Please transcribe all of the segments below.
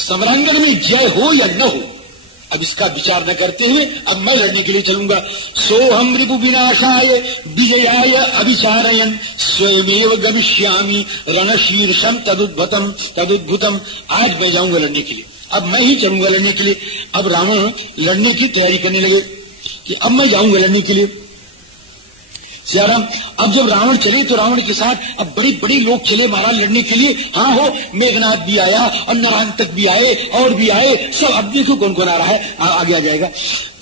समरांगण में जय हो या न हो, अब इसका विचार न करते हुए अब मैं लड़ने के लिए चलूंगा। सोहम रिपु विनाशाय विजयाय अभिचारयन स्वयमेव गमिष्यामि रणशीर्षम तदुद्भुतम। आज मैं जाऊंगा लड़ने के लिए, अब मैं ही चलूंगा लड़ने के लिए। अब रावण लड़ने की तैयारी करने लगे कि अब मैं जाऊंगा लड़ने के लिए। सियाराम, अब जब रावण चले तो रावण के साथ अब बड़े बड़े लोग चले महाराज लड़ने के लिए। हाँ हो, मेघनाथ भी आया और नारायण भी आए और भी आए सब। अब देखो कौन कौन आ रहा है, आगे आ जाएगा।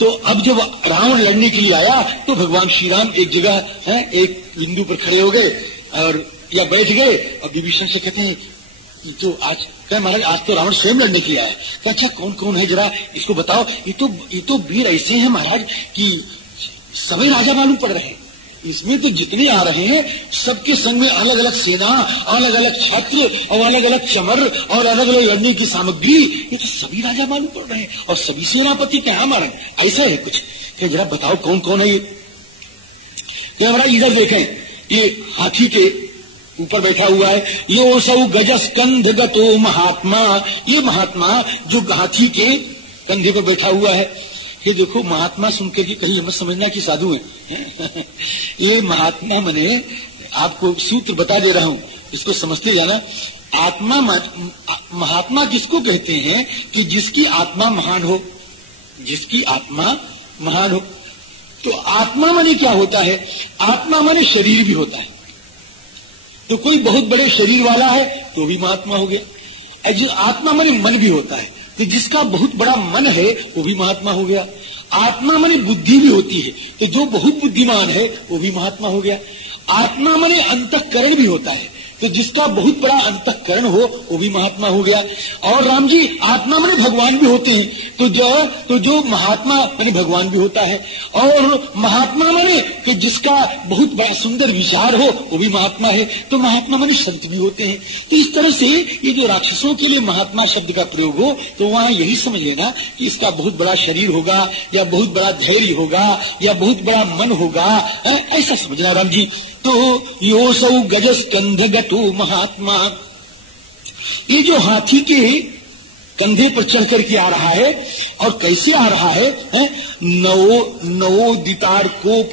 तो अब जब रावण लड़ने के लिए आया तो भगवान श्री राम एक जगह है, एक बिंदु पर खड़े हो गए और या बैठ गए और विभीषण से कहते हैं तो आज कह महाराज आज तो रावण स्वयं लड़ने के लिए आया। अच्छा कौन कौन है जरा इसको बताओ। ये तो वीर ऐसे हैं महाराज कि सभी राजा मालूम पड़ रहे हैं। इसमें तो जितने आ रहे हैं सबके संग में अलग अलग सेना, अलग अलग छत्र और अलग अलग चमर और अलग अलग लड़ने की सामग्री, ये तो सभी राजा मालूम पड़ रहे हैं और सभी सेनापति क्या महाराज ऐसा है कुछ। क्या जरा बताओ कौन कौन है ये। क्या महाराज इधर देखें, ये हाथी के ऊपर बैठा हुआ है, यो सौ गजस्कंध गतो महात्मा। ये महात्मा जो हाथी के कंधे पर बैठा हुआ है। ये देखो महात्मा सुनकर के कहीं मत समझना कि साधु है। ये महात्मा मने आपको सूत्र बता दे रहा हूं, इसको समझते जाना। आत्मा महात्मा किसको कहते हैं कि जिसकी आत्मा महान हो, जिसकी आत्मा महान हो। तो आत्मा माने क्या होता है, आत्मा माने शरीर भी होता है। तो कोई बहुत बड़े शरीर वाला है तो भी महात्मा हो गया। जो आत्मा माने मन भी होता है, तो जिसका बहुत बड़ा मन है वो भी महात्मा हो गया। आत्मा माने बुद्धि भी होती है, तो जो बहुत बुद्धिमान है वो भी महात्मा हो गया। आत्मा माने अंतःकरण भी होता है, तो जिसका बहुत बड़ा अंतःकरण हो वो भी महात्मा हो गया। और राम जी आत्मा माने भगवान भी होते हैं, तो जो महात्मा माने भगवान भी होता है। और महात्मा माने कि जिसका बहुत बड़ा सुंदर विचार हो वो भी महात्मा है। तो महात्मा माने संत भी होते हैं। तो इस तरह से ये जो राक्षसों के लिए महात्मा शब्द का प्रयोग हो तो वहाँ यही समझ लेना कि इसका बहुत बड़ा शरीर होगा या बहुत बड़ा धैर्य होगा या बहुत बड़ा मन होगा, ऐसा समझना राम जी। तो योसौ गजस्कंध गतो महात्मा, ये जो हाथी के कंधे पर चढ़ करके आ रहा है और कैसे आ रहा है, नवोदितारकोप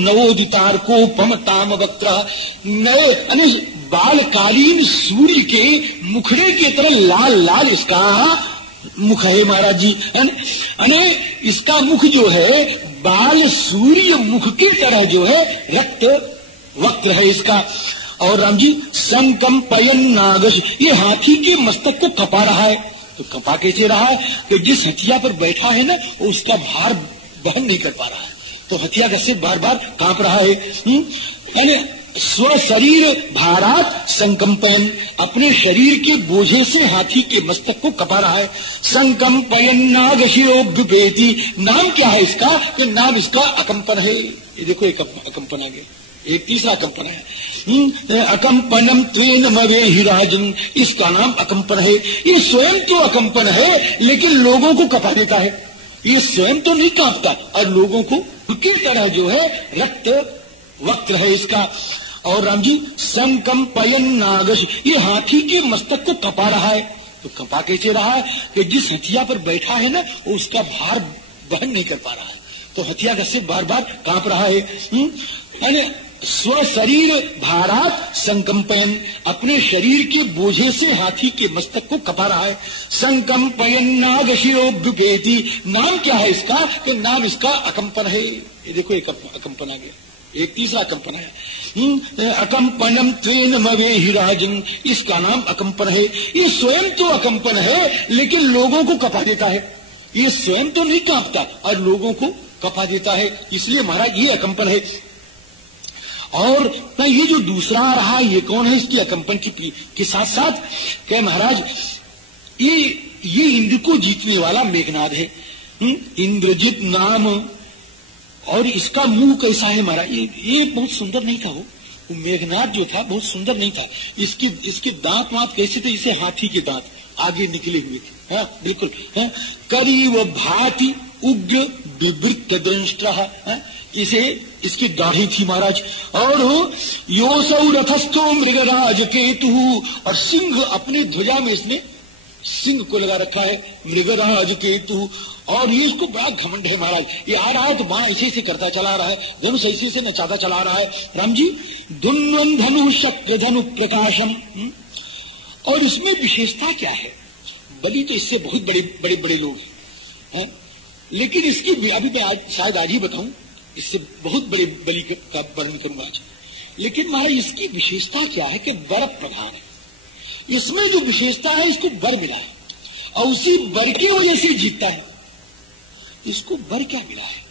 नवोदितारकोपम ताम वक्र, नए बालकालीन सूर्य के मुखड़े की तरह लाल लाल इसका मुख है महाराज जी। अने इसका मुख जो है बाल सूर्य मुख की तरह जो है रक्त वक्र है इसका। और राम जी संकंपयन नागश, ये हाथी के मस्तक को कपा रहा है। तो कपा कैसे रहा है कि जिस हथिया पर बैठा है ना वो उसका भार वहन नहीं कर पा रहा है, तो हथिया कैसे बार बार कांप रहा है। स्व शरीर भारात संकंपन, अपने शरीर के बोझे से हाथी के मस्तक को कपा रहा है। संकंपयन नागशिरोभ्युपेति, नाम क्या है इसका, कि नाम इसका अकंपन है। ये देखो एक अकंपन आ गया, एक तीसरा कंपन है। अकंपनम त्वेन मवेहि राजन, इसका नाम अकंपन है। ये स्वयं तो अकंपन है लेकिन लोगों को कपा देता है। ये स्वयं तो नहीं कांपता और लोगों को की तरह जो है रक्त वक्र है इसका। और राम जी संकंपयन नागश, ये हाथी के मस्तक को कपा रहा है। तो कपा कैसे रहा है कि जिस हथिया पर बैठा है ना वो उसका भार वहन नहीं कर पा रहा है, तो हथिया कैसे बार बार कांप रहा है। स्व शरीर भारात संकंपयन, अपने शरीर के बोझे से हाथी के मस्तक को कपा रहा है। संकंपयन नागशिरोभ्युपेति, नाम क्या है इसका, कि नाम इसका अकंपन है। ये देखो एक अकंपन आ गया, एक तीसरा कंपन है। अकंपनम त्वेन मवेहि राजन, इसका नाम अकंपन है। ये स्वयं तो अकंपन है लेकिन लोगों को कपा देता है। ये स्वयं तो नहीं कांपता और लोगों को कपा देता है, इसलिए महाराज ये अकंपन है। और ये जो दूसरा आ रहा ये कौन है, इसकी अकंपन के साथ साथ क्या महाराज ये इंद्र को जीतने वाला मेघनाद है। इंद्रजित नाम, और इसका मुंह कैसा है महाराज, ये बहुत सुंदर नहीं था। वो मेघनाद जो था बहुत सुंदर नहीं था। इसके दांत वांत कैसे थे, इसे हाथी के दांत आगे निकले हुए थे। हाँ बिल्कुल। करीब भांति उग्र विवृत्त दंष्ट्र, इसे इसकी दाढ़ी थी महाराज। और योसौ रथस्थो मृगराज केतु, और सिंह अपने ध्वजा में इसने सिंह को लगा रखा है, मृगराज केतु। और ये इसको बड़ा घमंड है महाराज, ये आ रहा है तो बाण ऐसे ऐसे करता चला रहा है, धनुष ऐसे से नचाता चला रहा है। राम जी धुन्वन धनु शक्र धनु प्रकाशम। और इसमें विशेषता क्या है? बलि तो इससे बहुत बड़े बड़े बड़े लोग हैं, लेकिन इसकी अभी मैं शायद आज ही बताऊं, इससे बहुत बड़े बलि का वर्णन करूंगा आज। लेकिन महाराज इसकी विशेषता क्या है कि वर प्रधान है। इसमें जो विशेषता है, इसको वर मिला है और उसी वर की वजह से जीतता है। इसको वर क्या मिला है?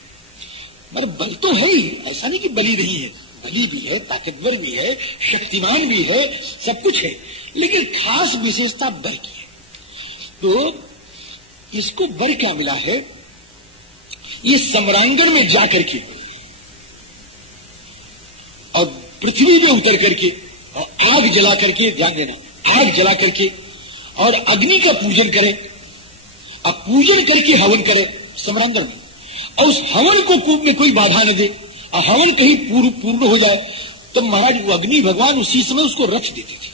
मतलब बल तो है ही, ऐसा नहीं कि बलि नहीं है, बलि भी है, ताकतवर भी है, शक्तिमान भी है, सब कुछ है, लेकिन खास विशेषता वर की है। तो इसको वर क्या मिला है? ये सम्रांगण में जाकर के और पृथ्वी में उतर करके और आग जला करके, ध्यान देना, आग जला करके और अग्नि का पूजन करे और पूजन करके हवन करे सम्रांगण में, और उस हवन को कूप में कोई बाधा न दे और हवन कहीं पूर्ण हो जाए, तब महाराज वो अग्नि भगवान उसी समय उसको रथ देते थे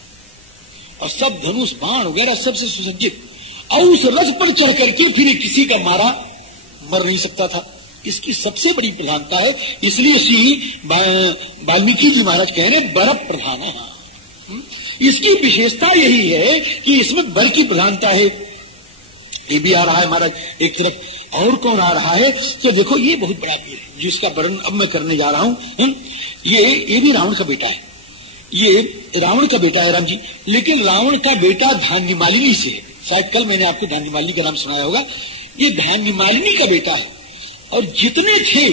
और सब धनुष बाण वगैरह सबसे सुसज्जित, और उस रथ पर चढ़ करके फिर किसी का मारा मर नहीं सकता था। इसकी सबसे बड़ी प्रधानता है, इसलिए श्री वाल्मीकि जी महाराज कह रहे वर प्रधान। इसकी विशेषता यही है कि इसमें बल की प्रधानता है। ये भी आ रहा है महाराज एक तरफ, और कौन आ रहा है? तो देखो ये बहुत बड़ा वीर है जिसका वर्णन अब मैं करने जा रहा हूं। ये भी रावण का बेटा है, ये रावण का बेटा है राम जी, लेकिन रावण का बेटा धान्यमालिनी से है। शायद कल मैंने आपको धान्यमालिनी का नाम सुनाया होगा। ये धान्यमालिनी का बेटा है और जितने थे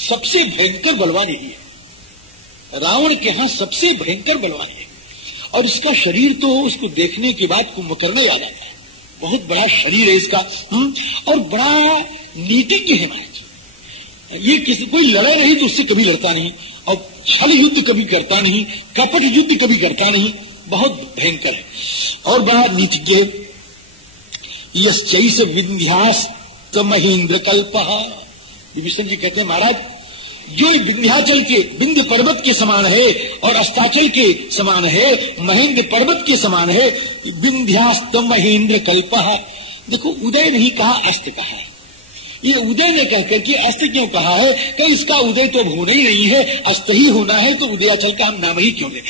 सबसे भयंकर बलवान यही है। रावण के यहां सबसे भयंकर बलवान है और इसका शरीर तो उसको देखने के बाद कुंभकर्ण याद आता है। बहुत बड़ा शरीर है इसका और बड़ा नीतिज्ञ है महाराज। ये किसी कोई लड़े नहीं तो उससे कभी लड़ता नहीं, और छल युद्ध कभी करता नहीं, कपट युद्ध कभी करता नहीं, बहुत भयंकर है और बड़ा नीतिज्ञ। यश्चैष विंध्यास्त महेंद्र कल्पः। विभीषण जी कहते हैं महाराज जो विंध्याचल के विंध्य पर्वत के समान है और अस्ताचल के समान है, महेंद्र पर्वत के समान है, विंध्यास्त महेंद्र कल्पः। देखो उदय नहीं कहा, अस्त कहा। ये उदय ने कहकर के अस्त क्यों कहा है? कि इसका उदय तो होना ही नहीं है, अस्त ही होना है, तो उदयाचल का हम नाम ही क्यों ले?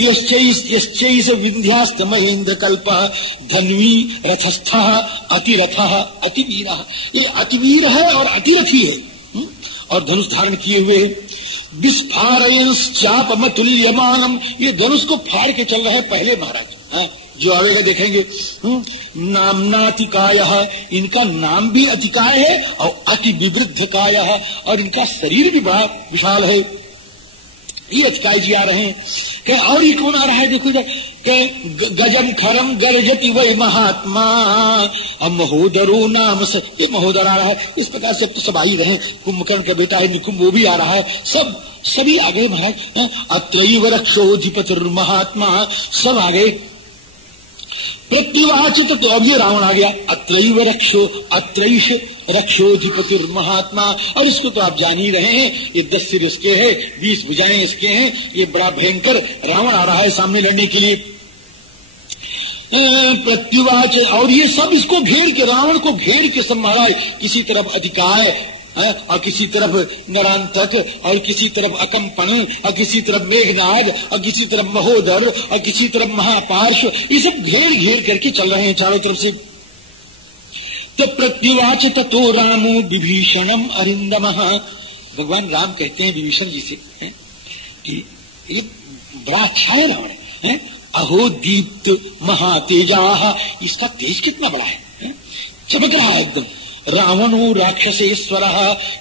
यश्चैष विंध्यास्त महेंद्र कल्पः धन्वी रथस्थः अतिरथः अतिवीरः। ये अतिवीर है और अतिरथी है और धनुष धारण किए हुए विस्फारयंश्चापमतुल्यमानम। ये धनुष को फाड़ के चल रहे हैं पहले महाराज। जो आवेगा देखेंगे। नामनातिकायः, इनका नाम भी अतिकाय है और अति विवृद्धकायः, और इनका शरीर भी बड़ा विशाल है। ये अतिकाय जी आ रहे हैं। और ये कौन आ रहा है? देखो गजम खरम गर्जति वै महात्मा महोदरो नाम से, ये महोदर आ रहा है। इस प्रकार से तो सब आ ही रहे। कुंभकर्ण का बेटा है निकुंभ, वो भी आ रहा है। सभी आ गए महाराज। अत्रैव रक्षोधिपतिर्महात्मा, सब आ गए। प्रत्युवाचित, तो अब ये रावण आ गया। अत्रैव अत्रैष रक्षोधिपतिर्महात्मा, और इसको तो आप जान ही रहे हैं, ये 10 सिर इसके है, 20 भुजाएं इसके हैं। ये बड़ा भयंकर रावण आ रहा है सामने लड़ने के लिए। प्रत्युवाच, और ये सब इसको घेर के, रावण को घेर के सब महाराज, किसी तरफ अधिकाय और किसी तरफ नरांतक और किसी तरफ अकंपन और किसी तरफ मेघनाद और किसी तरफ महोदर और किसी तरफ महापार्श, ये सब घेर घेर करके चल रहे हैं चारों तरफ से। तो प्रत्युवाच ततो रामो विभीषणम अरिंदमः। भगवान राम कहते हैं विभीषण जी से कि ये बड़ा अच्छा है रावण है, अहो दीप्त महातेजा, इसका तेज कितना बड़ा है, चमक रहा है एकदम। रावणो राक्षसेश्वर,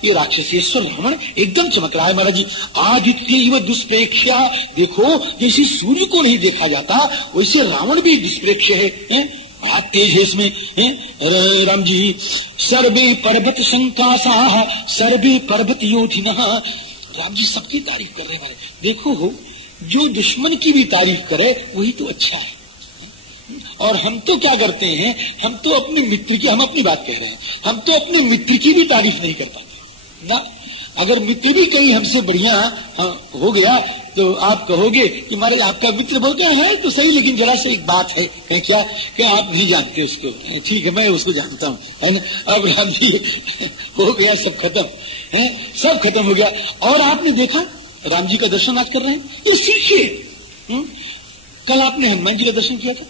ये राक्षसेश्वर रावण एकदम चमक रहा है महाराज जी। आदित्य दुष्प्रेक्ष्या, देखो जैसे सूर्य को नहीं देखा जाता वैसे रावण भी दुष्प्रेक्ष्य है, बड़ा तेज है इसमें राम जी। सर्वे पर्वत शंकासाः सर्वे पर्वत योधिनः। राम जी सबकी तारीफ कर रहे हैं। देखो जो दुश्मन की भी तारीफ करे वही तो अच्छा है। और हम तो क्या करते हैं, हम तो अपने मित्र की, हम अपनी बात कह रहे हैं, हम तो अपने मित्र की भी तारीफ नहीं कर पाते ना। अगर मित्र भी कहीं हमसे बढ़िया हो गया तो आप कहोगे कि हमारे आपका मित्र बोलते है तो सही, लेकिन जरा से एक बात है क्या कि आप नहीं जानते उसको। ठीक है, मैं उसको जानता हूँ, है ना। अब राम जी हो गया, सब खत्म है, सब खत्म हो गया। और आपने देखा राम जी का दर्शन आज कर रहे हैं, ये सीखिए। कल आपने हनुमान जी का दर्शन किया था?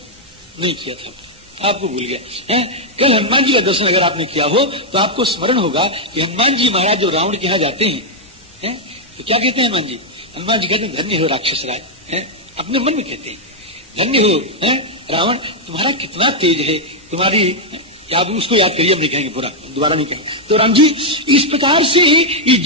नहीं किया था, आपको भूल गया है। कल हनुमान जी का दर्शन अगर आपने किया हो तो आपको स्मरण होगा कि हनुमान जी महाराज जो रावण के यहाँ जाते हैं, तो क्या कहते हैं हनुमान जी? हनुमान जी कहते हैं धन्य हो राक्षस राय, अपने मन में कहते हैं धन्य हो रावण, तुम्हारा कितना तेज है, तुम्हारी, आप उसको याद करिए, हम नहीं कहेंगे पूरा, दोबारा नहीं कहेंगे। तो राम जी इस प्रकार से ये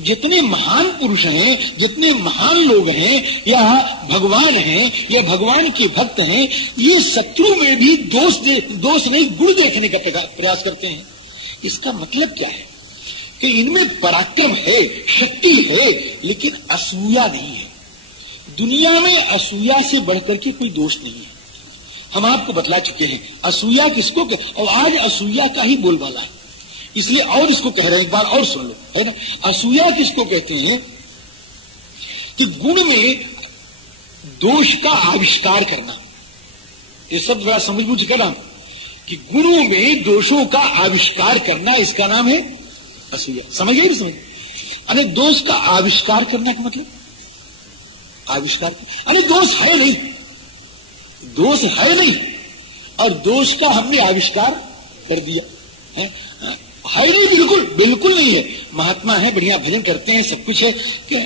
जितने महान पुरुष हैं, जितने महान लोग हैं, या भगवान हैं, या भगवान के भक्त हैं, ये शत्रु में भी दोष नहीं गुण देखने का प्रयास करते हैं। इसका मतलब क्या है कि इनमें पराक्रम है, शक्ति है, लेकिन असूया नहीं है। दुनिया में असूया से बढ़कर के कोई दोष नहीं है। हम आपको बतला चुके हैं असूया किसको, और आज असूया का ही बोलबाला है, इसलिए और इसको कह रहे हैं, एक बार और सुन लो, है ना। असूया किसको कहते हैं कि गुण में दोष का आविष्कार करना। ये सब बड़ा समझ बूझ कर कि गुणों में दोषों का आविष्कार करना, इसका नाम है असूया। समझ गए? समझ? अरे दोष का आविष्कार करने का मतलब आविष्कार, अरे दोष है नहीं, दोष है नहीं, और दोष का हमने आविष्कार कर दिया है नहीं, बिल्कुल नहीं है। महात्मा है, बढ़िया भजन करते हैं, सब कुछ है क्या?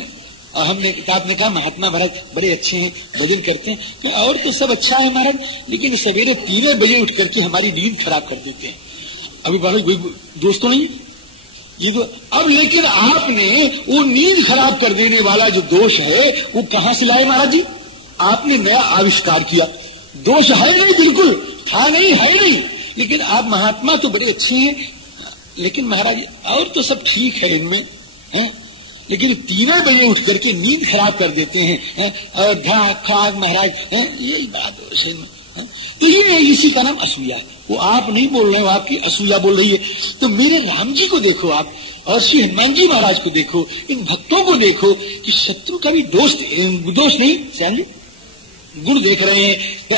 हमने आपने कहा महात्मा महाराज बड़े अच्छे हैं, भजन करते हैं, और तो सब अच्छा है महाराज, लेकिन सवेरे 3 बजे उठ करके हमारी नींद खराब कर देते हैं। अभी महाराज दोस्तों नहीं ये तो, अब लेकिन आपने वो नींद खराब कर देने वाला जो दोष है वो कहां से लाए महाराज जी? आपने नया आविष्कार किया। दोष है नहीं, बिल्कुल था नहीं, है नहीं, लेकिन आप महात्मा तो बड़े अच्छे हैं, लेकिन महाराज और तो सब ठीक है इनमें, हैं, लेकिन 3 बजे उठ करके नींद खराब कर देते हैं, अयोध्या खाग महाराज, यही बात है। तो ये इसी का नाम असूया। वो आप नहीं बोल रहे हो, आपकी असूया बोल रही है। तो मेरे राम जी को देखो आप, और श्री हनुमान जी महाराज को देखो, इन भक्तों को देखो कि शत्रु का भी दोष नहीं, श्याम जी गुण देख रहे हैं। तो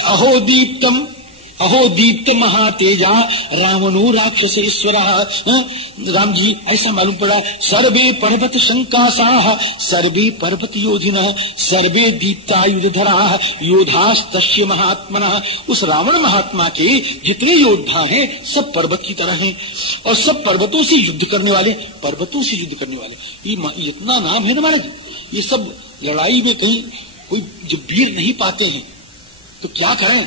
अहो दीप्त महातेजा रावणो राक्षसेश्वर। राम जी ऐसा मालूम पड़ा, सर्वे पर्वत शंकासाह सर्वे पर्वत योधिनः सर्वे दीप्तायुधधरा योधास्तस्य महात्मनः। उस रावण महात्मा के जितने योद्धा हैं सब पर्वत की तरह हैं, और सब पर्वतों से युद्ध करने वाले, पर्वतों से युद्ध करने वाले। ये इतना नाम है ना महाराज, ये सब लड़ाई में कहीं कोई जब वीर नहीं पाते हैं तो क्या करें,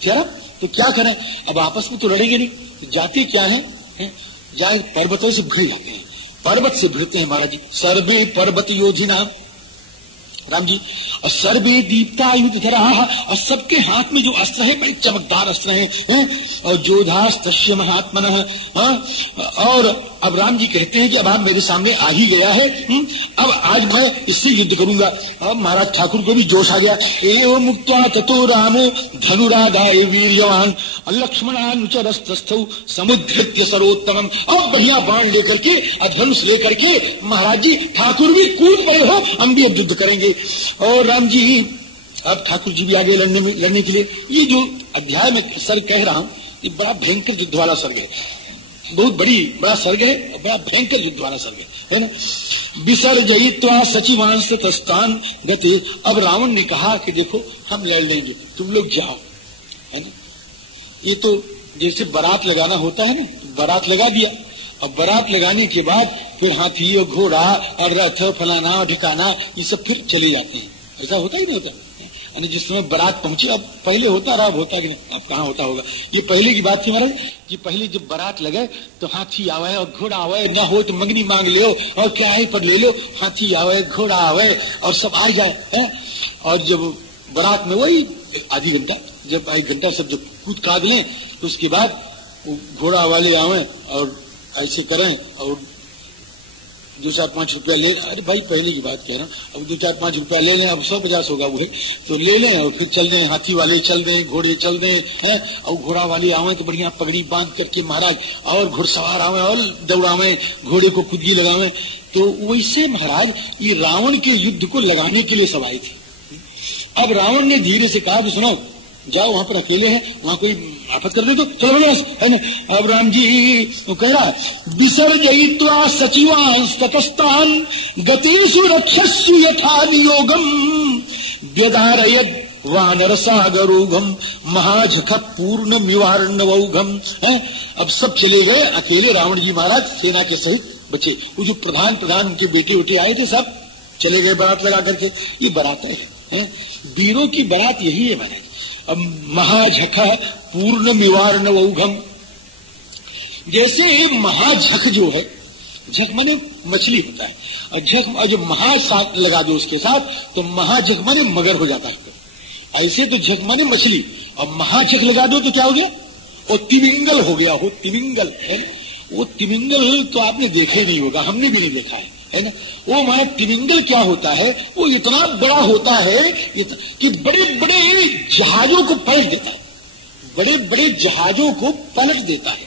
जरा तो क्या करें? अब आपस में तो लड़ेंगे नहीं, तो जाते क्या है? जाए पर्वतों से भिड़ जाते हैं, पर्वत से भिड़ते हैं महाराज जी। सर्वे पर्वत योधिना राम जी, और सर्वे दीप्तायुधधरा, और सबके हाथ में जो अस्त्र है बड़े चमकदार अस्त्र हैं, और जोधास्तस्य महात्मनः। और अब राम जी कहते हैं कि अब आप मेरे सामने आ ही गया है, अब आज मैं इससे युद्ध करूंगा। अब महाराज ठाकुर को भी जोश आ गया। एवं मुक्त्वा ततो रामो धनुराधाय वीर्यवान लक्ष्मणानुचरस्तस्थौ समुद्धृत्य सरोत्तमम्। अब बढ़िया बाण लेकर के, धनुष लेकर के महाराज जी ठाकुर भी कूद पड़े हो, हम भी अब युद्ध करेंगे। और राम जी अब ठाकुर जी भी आगे लड़ने के लिए। ये जो अध्याय में सर्ग कह रहा हूँ, ये बड़ा भयंकर युद्ध वाला सर्ग है, बहुत बड़ा सर्ग है, बड़ा भयंकर युद्ध वाला सर्ग है ना। विसर्जयित्वा सचिवांश तस्तान गते। अब रावण ने कहा कि देखो हम लड़ लेंगे, तुम लोग जाओ, है ना। ये तो जैसे बारात लगाना होता है ना, बारात लगा दिया, अब बारात लगाने के बाद फिर हाथी और घोड़ा और रथ फलाना ठिकाना ये सब फिर चले जाते हैं। ऐसा होता ही नहीं होता, यानी जिस समय बारात पहुंची, अब पहले होता रहा, अब होता कि नहीं, अब कहाँ होता होगा। ये पहले की बात थी महाराज, कि पहले जब बारात लगे तो हाथी आवे और घोड़ा आवे, न हो तो मंगनी मांग लो और किराए पर ले लो, हाथी आवे घोड़ा आवे और सब आ जाए है। और जब बारात में वही आधी घंटा, जब 1 घंटा सब जब कूद काट लें तो उसके बाद घोड़ा वाले आवे और ऐसे करें और 2-4-5 रुपया ले, अरे भाई पहले की बात कह रहा हूँ, अब 2-4-5 रुपया ले लें, अब 150 होगा वो है, तो ले लें और फिर चल दें, हाथी वाले चल दें, घोड़े चल दें हैं, और घोड़ा वाले आवे तो बढ़िया पगड़ी बांध करके महाराज, और घुड़सवार आवे और दौड़ावे, घोड़े को कुदगी लगावे। तो वैसे महाराज ये रावण के युद्ध को लगाने के लिए सब आए थे। अब रावण ने धीरे से कहा, सुनो जाओ, वहां पर अकेले हैं, वहां कोई आफत कर दे तो चलो बस, है ना। अब राम जी तो कह रहा, विसर्जयित्वा सचिवांस ततस्तान गतेषु रक्षस्सु यथा नियोगम व्यदारयद वानर सागरोघम महाझख पूर्ण निवारणवौघम। अब सब चले गए, अकेले रावण जी महाराज सेना के सहित बचे। वो जो प्रधान उनके बेटे उठे आए थे सब चले गए बारात लगा करके। ये बारात है, वीरों की बारात यही है महाराज। अब महाझख पूर्ण निवारण औघम, जैसे महाझख जो है, झक माने मछली होता है, और झक और जब महा साथ लगा दो उसके साथ तो महाझख माने मगर हो जाता है। ऐसे तो झक माने मछली, और महाझख लगा दो तो क्या हो गया, वो तिमिंगल हो गया। हो तिमिंगल है, वो तिमिंगल तो आपने देखा ही नहीं होगा, हमने भी नहीं देखा है ना। वो हमारा तिमिंगल क्या होता है, वो इतना बड़ा होता है कि बड़े बड़े जहाजों को पलट देता है, बड़े बड़े जहाजों को पलट देता है।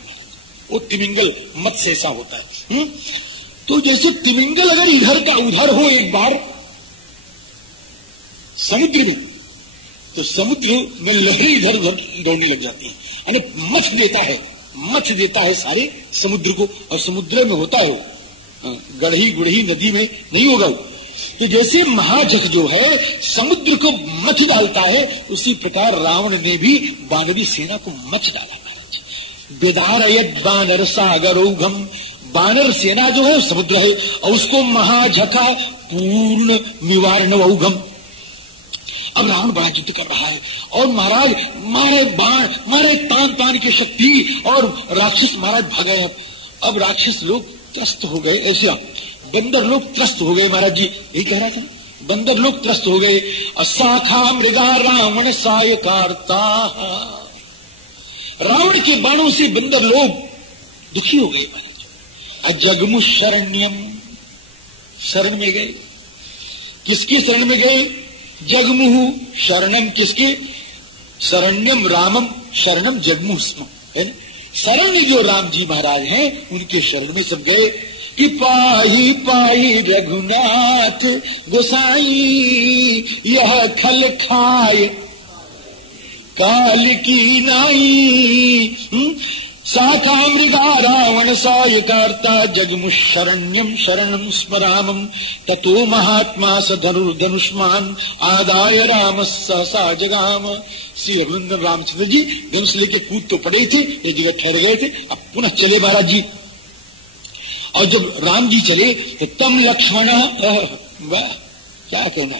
वो तिमिंगल मत्स्य ऐसा होता है। तो जैसे तिमिंगल अगर इधर का उधर हो एक बार समुद्र में, तो समुद्र में लहरें इधर उधर दौड़ने लग जाती है, यानी मछ देता है सारे समुद्र को। और समुद्र में होता है वो, गढ़ी गुढ़ी नदी में नहीं होगा वो। कि जैसे महाझख जो है समुद्र को मच डालता है, उसी प्रकार रावण ने भी वानरी सेना को मच डाला। विदारयद वानर सागरौघम, वानर सेना जो है समुद्र है, और उसको महाझका पूर्ण निवारण औघम। अब रावण बड़ा युद्ध कर रहा है, और महाराज मारे बाण मारे तान की शक्ति, और राक्षस महाराज भागे। अब राक्षस लोग त्रस्त हो गए, ऐसा बंदर लोग त्रस्त हो गए महाराज जी, यही कह रहा था, बंदर लोग त्रस्त हो गए। असाखा मृगा रावण सायकारता, रावण के बाणों से बंदर लोग दुखी हो गए महाराज। अजगमु शरण्यम, शरण में गए, किसके शरण में गए, जगमुहु शरणम, किसके, शरण्यम रामम शरणम जगमुह स्म, है ना। शरण में जो राम जी महाराज हैं उनके शरण में सब गए। कि पाही पाही रघुनाथ गोसाई, यह खल खाए काल की नाई। साखा मृगा रावण सायकारता जगमु शरण्यम शरणम स्मरामम। ततो महात्मा स धनुर्धनुष्मान आदाय राम सहसा जगाम। श्री रघुनंदन रामचंद्र जी धनुष लेके कूद तो पड़े थे, एक जगह ठहर गए थे, अब पुनः चले महाराज जी। और जब राम जी चले तो तम लक्ष्मण, वाह क्या कहना,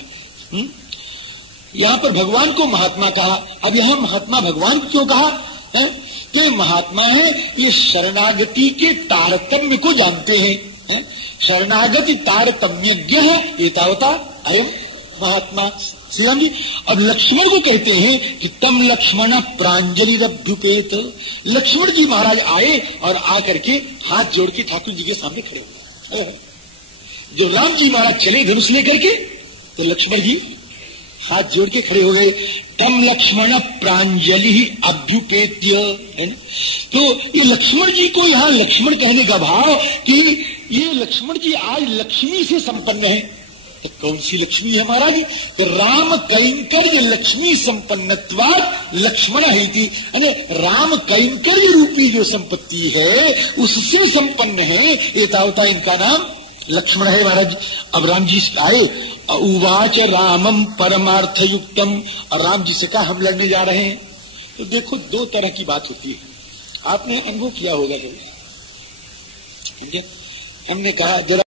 यहाँ पर भगवान को महात्मा कहा। अब यहाँ महात्मा भगवान क्यों कहा है? कि महात्मा है ये शरणागति के तारतम्य को जानते हैं, है? शरणागति तारतम्यज्ञ है ये तावता अयम महात्मा श्री राम जी। अब लक्ष्मण को कहते हैं कि तम लक्ष्मण प्रांजलि रभ्युपेत। लक्ष्मण जी महाराज आए और आकर के हाथ जोड़ के ठाकुर जी के सामने खड़े हो गए। जो राम जी महाराज चले धनुष लेकर के, तो लक्ष्मण जी हाथ जोड़ के खड़े हो गए। तम लक्ष्मण प्रांजलि अभ्युपेत्य, है ना। तो ये लक्ष्मण जी को यहाँ लक्ष्मण कहने का भाव कि ये लक्ष्मण जी आज लक्ष्मी से संपन्न है। तो कौन सी लक्ष्मी है महाराज? तो राम कैंकर्य लक्ष्मी संपन्नत्वात् लक्ष्मण है थी, राम कैंकर्य रूपी जो संपत्ति है उससे संपन्न है, ये तावता इनका नाम लक्ष्मण है महाराज। अब राम जी आए, उवाच रामम परमार्थ युक्तम, और राम जी से कहा हम लड़ने जा रहे हैं। तो देखो दो तरह की बात होती है, आपने अनुभव किया होगा। हमने कहा जरा